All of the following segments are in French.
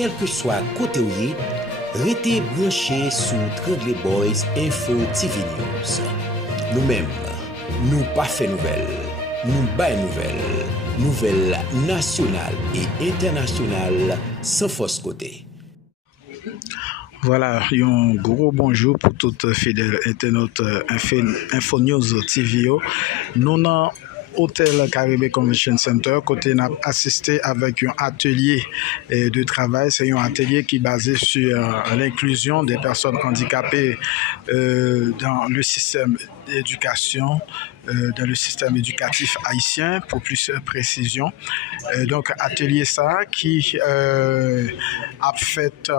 quel que soit côté où restez branchés sur Tranglé Boys Info TV News. Nous-mêmes, nous pas fait nouvelles, nous bail nouvelles nationales et internationales sans fausse côté. Voilà, un gros bonjour pour toutes fidèles internautes Info News TV. Nous avons Hôtel Caribé Convention Center, côté n'a assisté avec un atelier de travail. C'est un atelier qui est basé sur l'inclusion des personnes handicapées dans le système d'éducation, dans le système éducatif haïtien, pour plus de précision. Donc, atelier ça qui a fait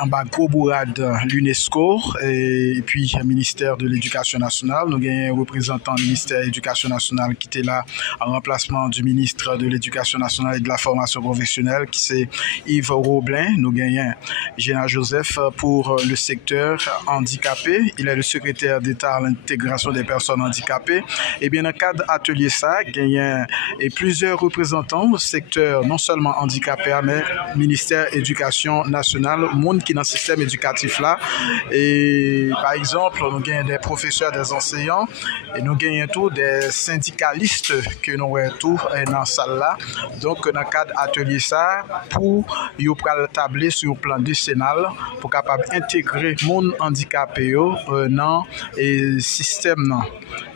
en bas gros bourrade l'UNESCO et puis le ministère de l'Éducation nationale. Nous avons un représentant du ministère de l'Éducation nationale qui était là en remplacement du ministre de l'Éducation nationale et de la formation professionnelle qui c'est Yves Roblin. Nous avons Géna Joseph pour le secteur handicapé. Il est le secrétaire d'État à l'intégration des personnes handicapées. Et bien, dans le cadre de l'atelier ça, il y a plusieurs représentants du secteur non seulement handicapé, mais ministère de l'Éducation nationale, monde qui est dans le système éducatif là. Et par exemple, nous avons des professeurs, des enseignants, et nous avons tout des syndicalistes que nous avons tout dans la salle là. Donc, dans le cadre de l'atelier ça, pour tabler sur le plan décennal, pour capable intégrer le monde handicapé dans le système.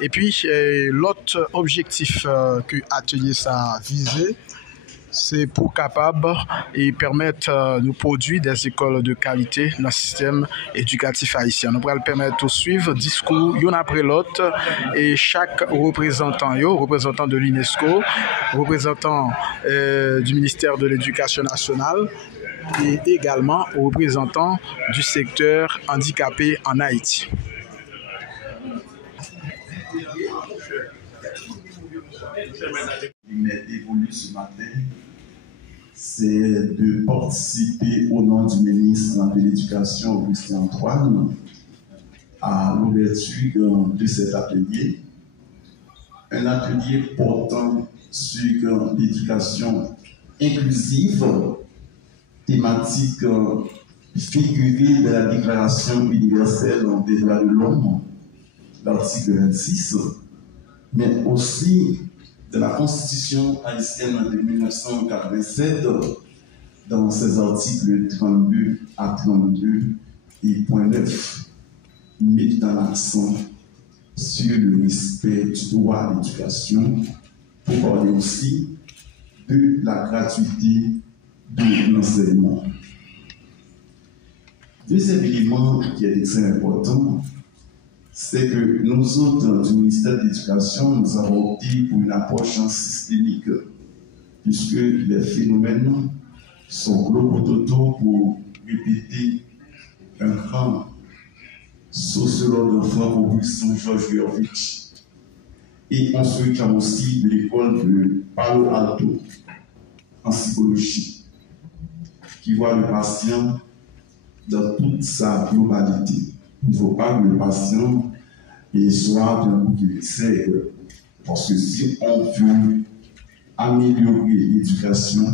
Et puis, l'autre objectif que l'atelier ça a visé, c'est pour capable et permettre de produire des écoles de qualité dans le système éducatif haïtien. Nous allons permettre de suivre discours l'un après l'autre et chaque représentant de l'UNESCO, représentant du ministère de l'Éducation nationale et également représentant du secteur handicapé en Haïti. Il m'est évolué ce matin, c'est de participer au nom du ministre de l'Éducation, Augustin Antoine, à l'ouverture de cet atelier. Un atelier portant sur l'éducation inclusive, thématique figurée de la Déclaration universelle des droits de l'homme, l'article 26, mais aussi de la Constitution haïtienne de 1987, dans ses articles 32 à 32 et point 9, mettant l'accent sur le respect du droit à l'éducation, pour parler aussi de la gratuité de l'enseignement. Deuxième élément qui est très important, c'est que nous autres du ministère de l'Éducation, nous avons opté pour une approche systémique, puisque les phénomènes sont globaux pour répéter un grand sociologue Maurice Georgievitch. Et on se réclame aussi de l'école de Palo Alto en psychologie, qui voit le patient dans toute sa globalité. Il ne faut pas que le patient soit d'un coup qui essaie, parce que si on veut améliorer l'éducation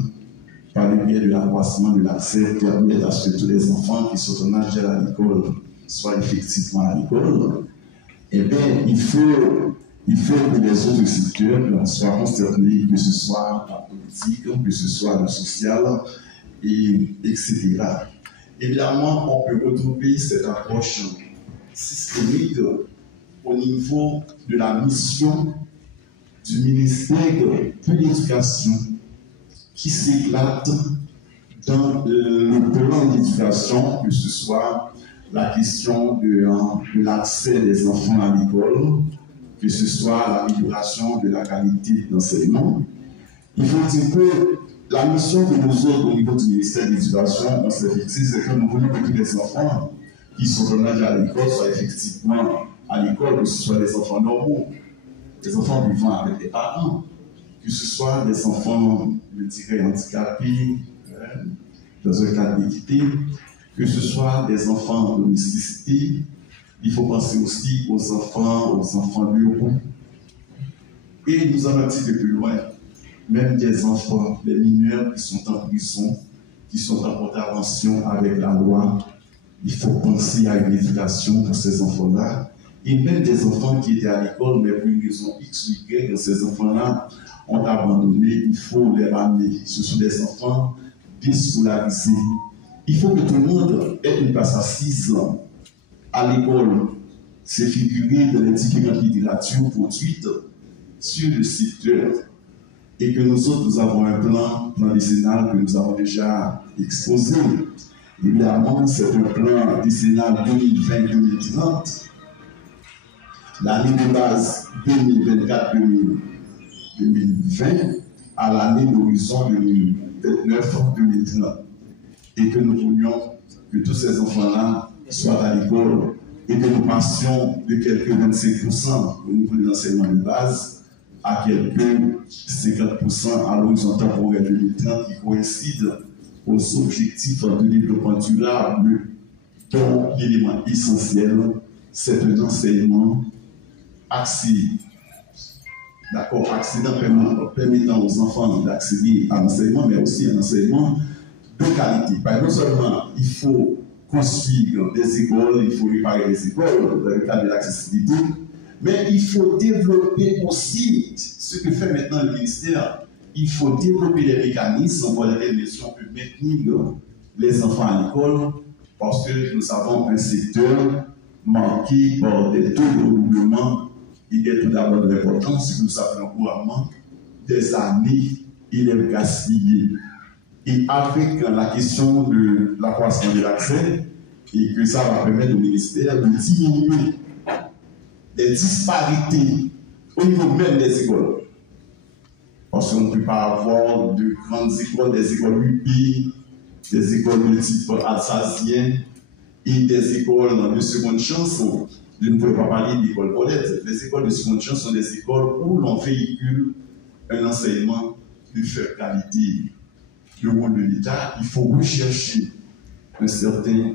par le biais de l'accroissement de l'accès, permettre à ce que tous les enfants qui sont en âge à l'école soient effectivement à l'école, eh bien, il faut que les autres secteurs soient concernés, que ce soit la politique, que ce soit le social, etc. Évidemment, on peut retrouver cette approche systémique au niveau de la mission du ministère de l'Éducation qui s'éclate dans le plan d'éducation, que ce soit la question de l'accès des enfants à l'école, que ce soit l'amélioration de la qualité d'enseignement. Il faut dire que la mission que nous avons au niveau du ministère de l'Éducation, on s'est fixé, c'est que nous voulons que tous les enfants qui sont en âge à l'école soient effectivement à l'école, que ce soit des enfants normaux, des enfants vivant avec des parents, que ce soit des enfants, je dirais, handicapés, dans un cadre d'équité, que ce soit des enfants en domesticité. Il faut penser aussi aux enfants ruraux. Et nous allons un petit peu plus loin, même des enfants, des mineurs qui sont en prison, qui sont en contravention avec la loi. Il faut penser à une éducation pour ces enfants-là. Et même des enfants qui étaient à l'école, mais pour une raison X ou Y, ces enfants-là ont abandonné, il faut les ramener. Ce sont des enfants déscolarisés. Il faut que tout le monde ait une place assise à l'école. C'est figuré dans les différentes littératures produites sur le secteur. Et que nous autres, nous avons un plan décennal que nous avons déjà exposé. Évidemment, c'est un plan décennal 2020-2030. L'année de base 2024-2020 à l'année d'horizon 2029-2030. Et que nous voulions que tous ces enfants-là soient à l'école et que nous passions de quelques 25% au niveau de l'enseignement de base à quelques 50% à l'horizon temporel 2030 qui coïncide aux objectifs de développement durable dont l'élément essentiel, c'est un enseignement axé, permettant aux enfants d'accéder à l'enseignement, mais aussi un enseignement de qualité. Non seulement il faut construire des écoles, il faut réparer des écoles dans le cadre de l'accessibilité, mais il faut développer aussi ce que fait maintenant le ministère. Il faut développer des mécanismes pour lesquels les gens peuvent maintenir les enfants à l'école, parce que nous avons un secteur marqué par des taux de redoublement et des taux d'abord de l'importance, que nous savons couramment, des années élèves gaspillés. Et avec la question de l'accroissement de l'accès, et que ça va permettre au ministère de diminuer des disparités au niveau même des écoles. Parce qu'on ne peut pas avoir de grandes écoles, des écoles UPI, des écoles de type alsacien et des écoles de seconde chance. Je ne peux pas parler d'écoles honnêtes. Les écoles de seconde chance sont des écoles où l'on véhicule un enseignement de faible qualité. Le rôle de l'État, il faut rechercher un certain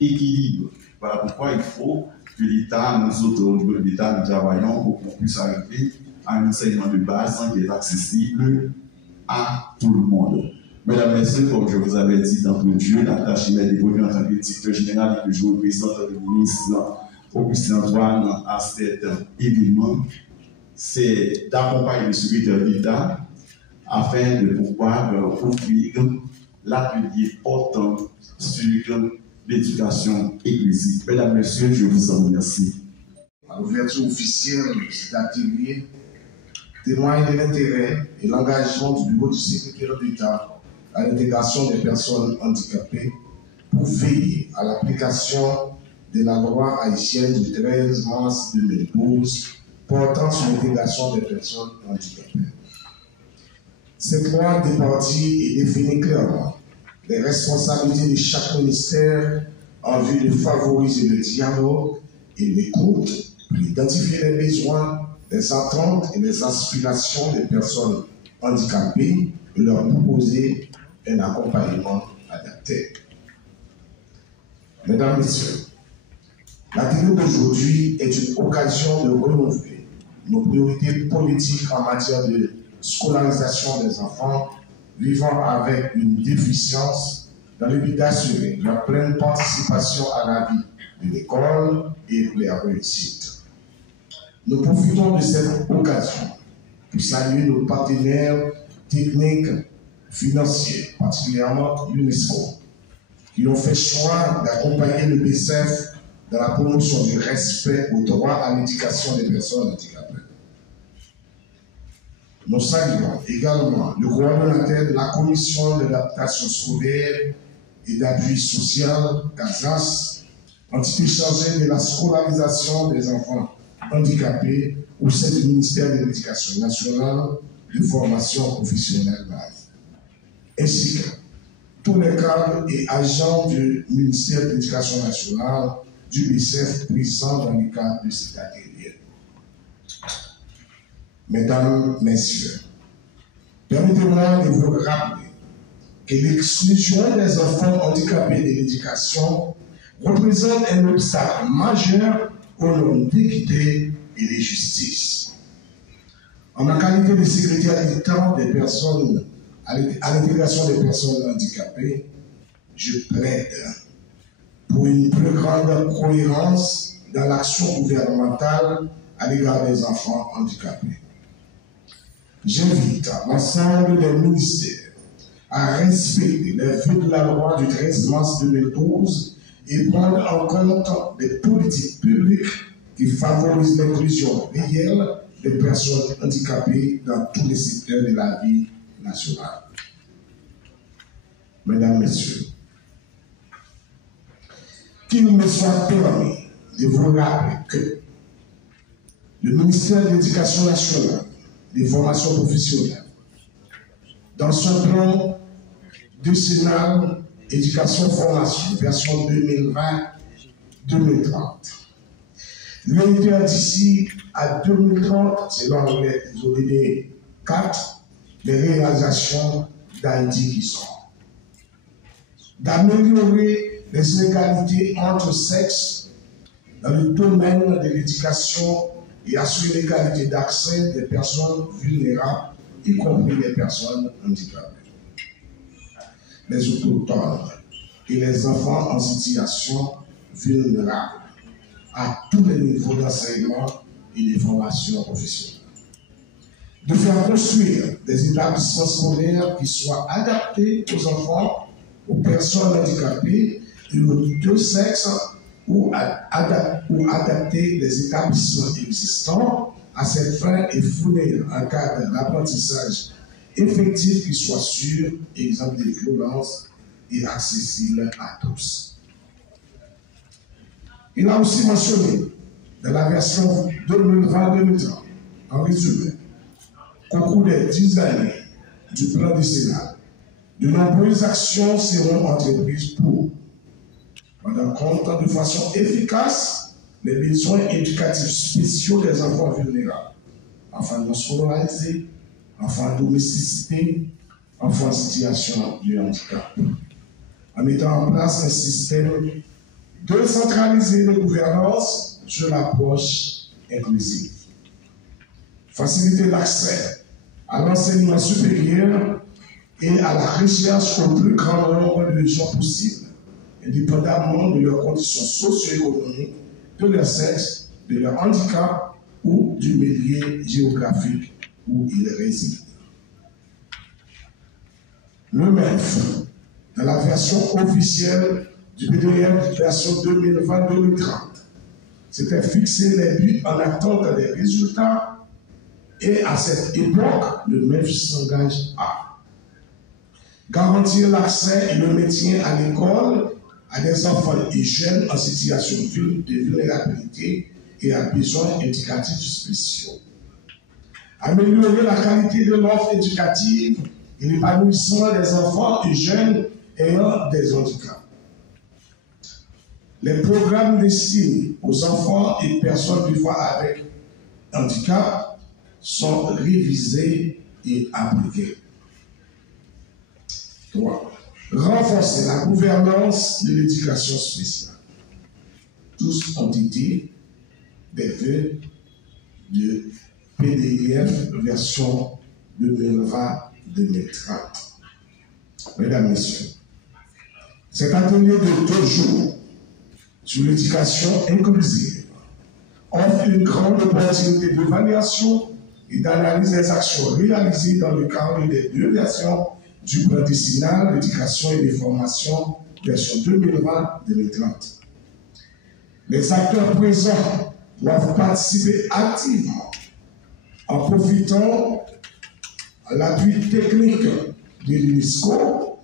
équilibre. Voilà pourquoi il faut que l'État, nous autres, au niveau de l'État, nous travaillons pour qu'on puisse arriver à un enseignement de base qui est accessible à tout le monde. Mesdames et messieurs, comme je vous avais dit d'entre-dieu, la tâche m'est dévolue en tant que directeur général et que je représente le ministre Augustin Antoine à cet événement, c'est d'accompagner le secrétaire d'État afin de pouvoir offrir l'atelier portant sur l'éducation inclusive. Mesdames et messieurs, je vous en remercie. À l'ouverture officielle de cet atelier, témoigne de l'intérêt et l'engagement du bureau du secrétaire d'État à l'intégration des personnes handicapées pour veiller à l'application de la loi haïtienne du 13 mars 2012 portant sur l'intégration des personnes handicapées. Cette loi départit et définit clairement les responsabilités de chaque ministère en vue de favoriser le dialogue et l'écoute pour identifier les besoins, les attentes et les aspirations des personnes handicapées et leur proposer un accompagnement adapté. Mesdames, Messieurs, l'atelier d'aujourd'hui est une occasion de renouveler nos priorités politiques en matière de scolarisation des enfants vivant avec une déficience dans le but d'assurer leur pleine participation à la vie de l'école et leur réussite. Nous profitons de cette occasion pour saluer nos partenaires techniques, financiers, particulièrement l'UNESCO, qui ont fait choix d'accompagner le BCEF dans la promotion du respect au droit à l'éducation des personnes handicapées. Nous saluons également le coordonnateur de la Commission de l'adaptation scolaire et d'appui social, CASAS, entité chargée de la scolarisation des enfants handicapés au sein du ministère de l'Éducation nationale de formation professionnelle base, ainsi que tous les cadres et agents du ministère de l'Éducation nationale du BCEF présents dans le cadre de cet atelier. Mesdames, Messieurs, permettez-moi de vous rappeler que l'exclusion des enfants handicapés de l'éducation représente un obstacle majeur aux normes d'équité et de justice. En ma qualité de secrétaire d'État des personnes à l'intégration des personnes handicapées, je plaide pour une plus grande cohérence dans l'action gouvernementale à l'égard des enfants handicapés. J'invite l'ensemble des ministères à respecter les vues de la loi du 13 mars 2012 et prendre en compte des politiques publiques qui favorisent l'inclusion réelle des personnes handicapées dans tous les secteurs de la vie nationale. Mesdames, Messieurs, qu'il me soit permis de vous rappeler que le ministère de l'Éducation nationale et des formations professionnelles, dans son plan décennal éducation-formation, version 2020-2030, l'intérêt d'ici à 2030, selon les ODD 4, les réalisations d'Haïti qui sont d'améliorer les inégalités entre sexes dans le domaine de l'éducation et assurer l'égalité d'accès des personnes vulnérables, y compris les personnes handicapées. Les autochtones et les enfants en situation vulnérable à tous les niveaux d'enseignement et de formation professionnelle. De faire construire des établissements scolaires qui soient adaptés aux enfants, aux personnes handicapées et aux deux sexes ou adapter les établissements existants à cette fin et fournir un cadre d'apprentissage effectif qui soit sûr, exempt de violence et accessible à tous. Il a aussi mentionné dans la version 2020-2030, en résumé, qu'au cours des 10 années du plan décennal, de nombreuses actions seront entreprises pour prendre en compte de façon efficace les besoins éducatifs spéciaux des enfants vulnérables, enfants non scolarisés, enfants en domesticité, enfants en situation de handicap, en mettant en place un système décentralisé de gouvernance sur l'approche inclusive. Faciliter l'accès à l'enseignement supérieur et à la recherche au plus grand nombre de gens possible, indépendamment de leurs conditions socio-économiques, de leur sexe, de leur handicap ou du milieu géographique où ils résident. Le MEF, dans la version officielle du PDF version 2020-2030, s'était fixé les buts en attente des résultats et à cette époque, le MEF s'engage à garantir l'accès et le maintien à l'école à des enfants et jeunes en situation de vulnérabilité et à besoins éducatifs spéciaux. Améliorer la qualité de l'offre éducative et l'épanouissement des enfants et jeunes ayant des handicaps. Les programmes destinés aux enfants et personnes vivant avec handicap sont révisés et appliqués. 3. Renforcer la gouvernance de l'éducation spéciale. Tous ont été des vœux de PDF version 2020-2030. Mesdames, Messieurs, cet atelier de 2 jours sur l'éducation inclusive offre une grande opportunité d'évaluation et d'analyse des actions réalisées dans le cadre des 2 versions du plan décennal d'éducation et de formation version 2020-2030. Les acteurs présents doivent participer activement en profitant à l'appui technique de l'UNESCO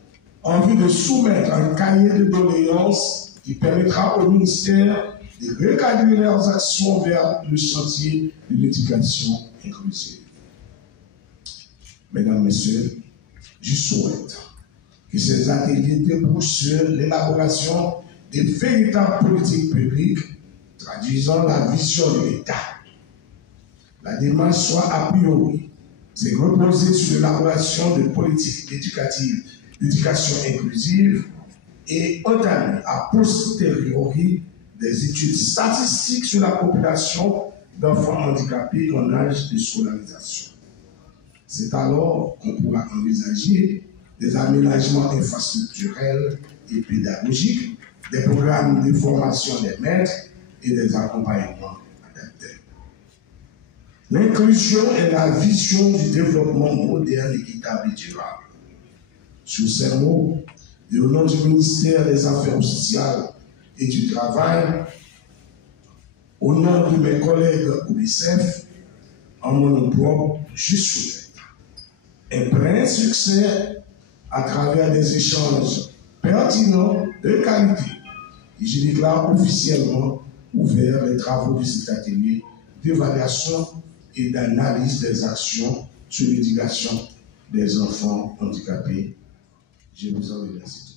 en vue de soumettre un cahier de doléances qui permettra au ministère de recadrer leurs actions vers le chantier de l'éducation inclusive. Mesdames, Messieurs, je souhaite que ces ateliers débouchent sur l'élaboration des véritables politiques publiques traduisant la vision de l'État. La démarche soit a priori, c'est reposer sur l'élaboration de politiques éducatives, d'éducation inclusive et entamer a posteriori des études statistiques sur la population d'enfants handicapés en âge de scolarisation. C'est alors qu'on pourra envisager des aménagements infrastructurels et pédagogiques, des programmes de formation des maîtres et des accompagnements adaptés. L'inclusion est la vision du développement moderne, équitable et durable. Sur ces mots, et au nom du ministère des Affaires sociales et du Travail, au nom de mes collègues UNICEF, en mon nom propre, je souhaite un plein succès à travers des échanges pertinents de qualité. Et je déclare officiellement ouvert les travaux de cet atelier d'évaluation et d'analyse des actions sur l'éducation des enfants handicapés. Je vous en remercie.